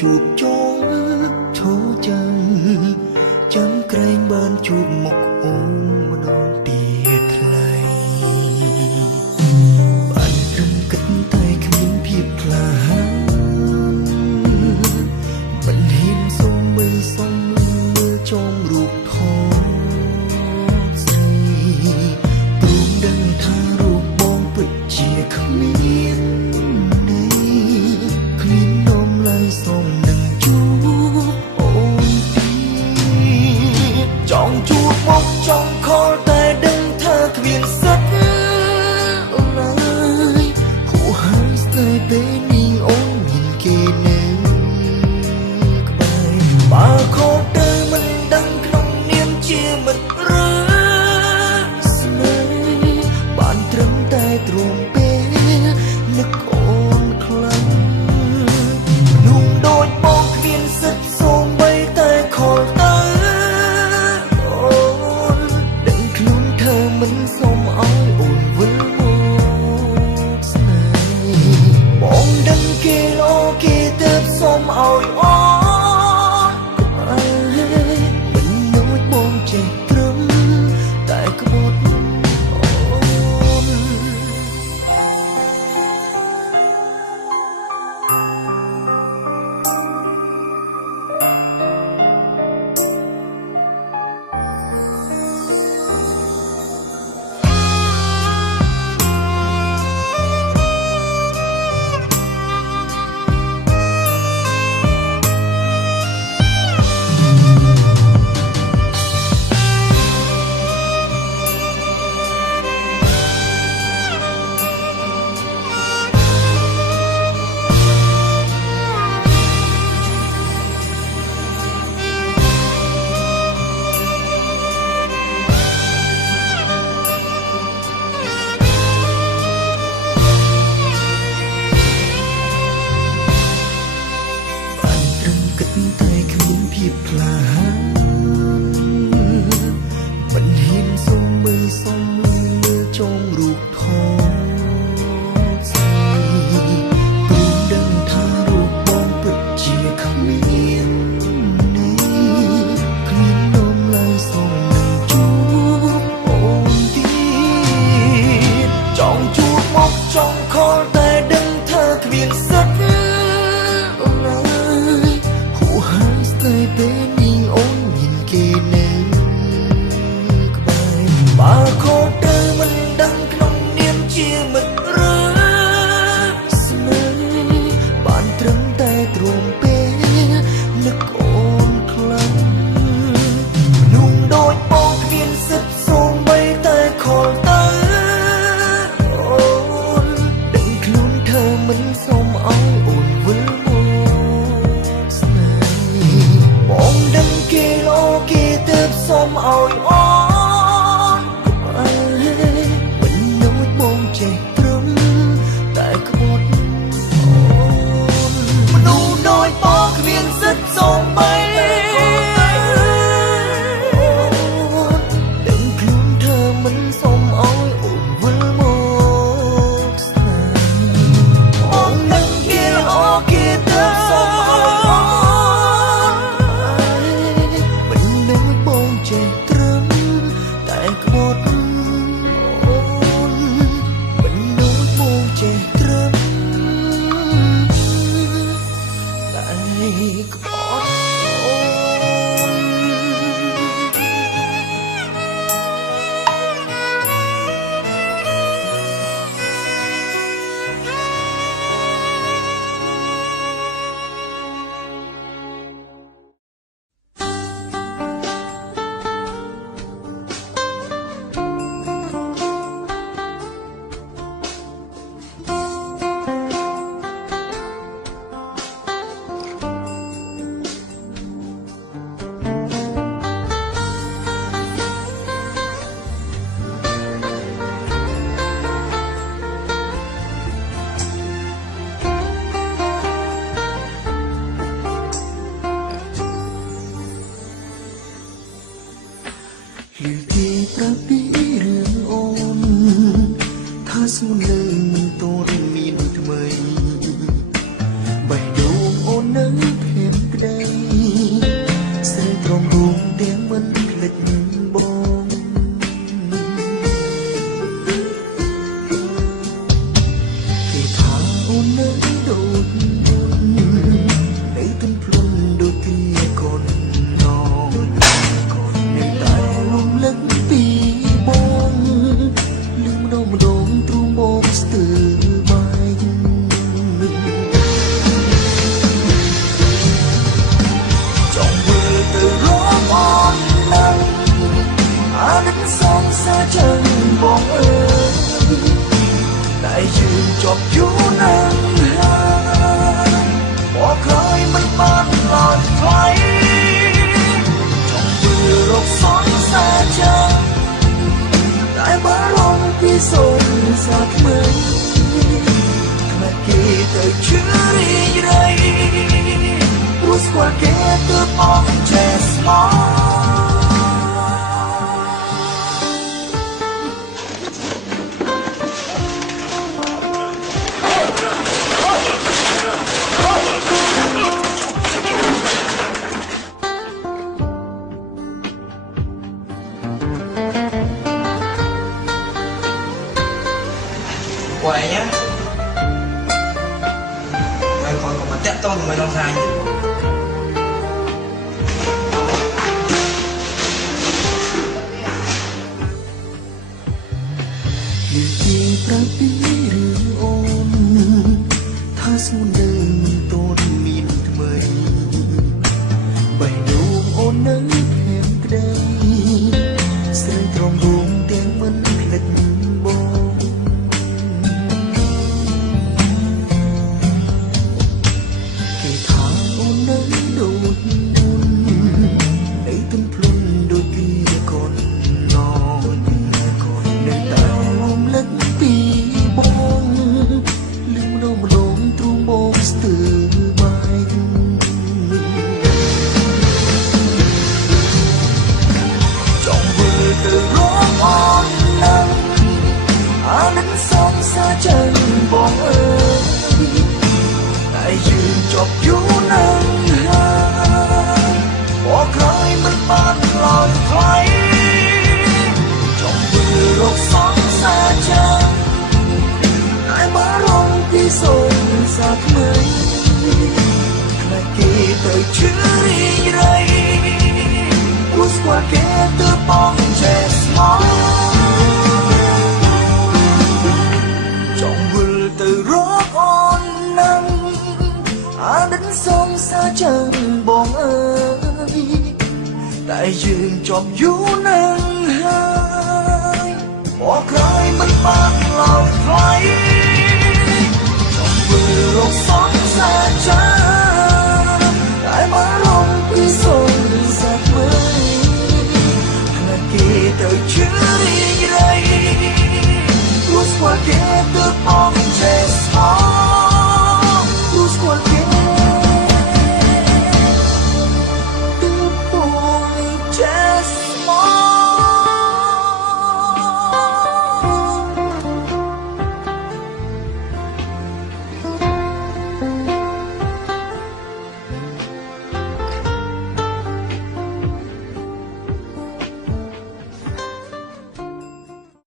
ជួបជុំឈោចាំក្រែងបានជួបមុខអូនម្ដងទៀតថ្លៃបានត្រឹមគិតតែគ្មានភាពក្លាហានមិនហ៊ានសុំមិនសុំមើលចំរូបថតស្រីព្រមដឹងថារូបបងពិតជាគ្មានគ្មាននំឡើយសុំនឹងជួបអូនទៀតចង់ជួបមកចង់ខលតែដឹងថាគ្មានសិទ្ធឡើយហួហើយស្ទើរពេលនេះអូនមានគេនៅក្បែរបើខកទៅមិនដឹងក្នុងនាមជាមិត្តឬស្នេហ៍បានត្រឹមតែទ្រាំពេលនឹកអូនខ្លាំងនោះដូចបងគ្មានសិទ្ធសូម្បីតែខលទៅអូនដឹងខ្លួនធ្វើមិនសុំឲ្យអូនវិលមកស្នេហ៍បងដឹងគេល្អគេទៅសុំឲ្យអូនមិនដូចបងចេះត្រឹមតែក្បត់អូនតែគ្មានភាពក្លាហានមិនហ៊ានសុំមិនសុំមើលចំរូបថតស្រីព្រមដឹងថារូបបងពិតជាគ្មានគ្មាននំឡើយសុំនឹងជួបអូនទៀតចង់ជួបមកចង់ខលតែដឹងថាគ្មានសិទ្ធតែពេលនេះអូនមានគេនៅក្បែរបើខកទៅមិនដឹងក្នុងនាមជាមិត្តឬស្នេហ៍បានត្រឹមតែទ្រាំពេលនឹកអូនខ្លាំងនោះដូចបងគ្មានសិទ្ធសូម្បីតែខលទៅអូនដឹងខ្លួនធ្វើមិនសុំឲ្យអូនវិលបងដឹងគេល្អគេទៅសុំឲ្យអូនក្បែរមិនដូចបងចេះត្រឹមតែក្បត់អូនមនុស្សដូចបងគ្មានសិទ្ធសូម្បីដឹងខ្លួនធ្វើមិនសុំឲ្យអូនវិលមកស្នេហ៍បងដឹងគេល្អគេទៅសុំឲ្យចេះត្រឹមតែក្បត់អូនមិនដូចបងចេះត្រឹមតែក្បត់អូនឮគេប្រាប់ពីរឿងអូនថាសួនលើមិនតរមានថ្មីបេះដូងអូននៅ sống xa chẳng tại bá rong khi sồn giặc mây mà kỳ tới chưa đi đây rút qua kế từ bóng chết mong quậy nhá mày còn mà tẹt tôi thì mày làm sao nhỉ Điều gì ra bí rừng ôn tha xuống đời tôn mìn mây bài đầu ôn nắng hẹn đây sợi tròn buông tiếng mân lệch bông kỳ thả ôn nắng đột buồn ấy tâm plun đôi kia còn lo nơi ta ôm lẫn tí bông lưu đâu mà đốm trung bông từ bài trong vừa từ rót on nắng đến sông xa chân bóng ơi tại dừng chọc chú nắng hai bỏ khơi mất ban lòng thoái trong vừa lột sóng xa chân lại bá rong khi sồn giặc mây là kỳ tới chưa đi đây rút qua kế từ bóng chết mong trong vừa từ rót on nắng đến sông xa chân bóng ơi tại dừng chọc vú nắng hai bỏ khơi mất ban lòng thoái trong vừa lột sóng xa chân tại bá rong khi sồn giặc mây là kỳ tới chưa đi đây rút qua kế từ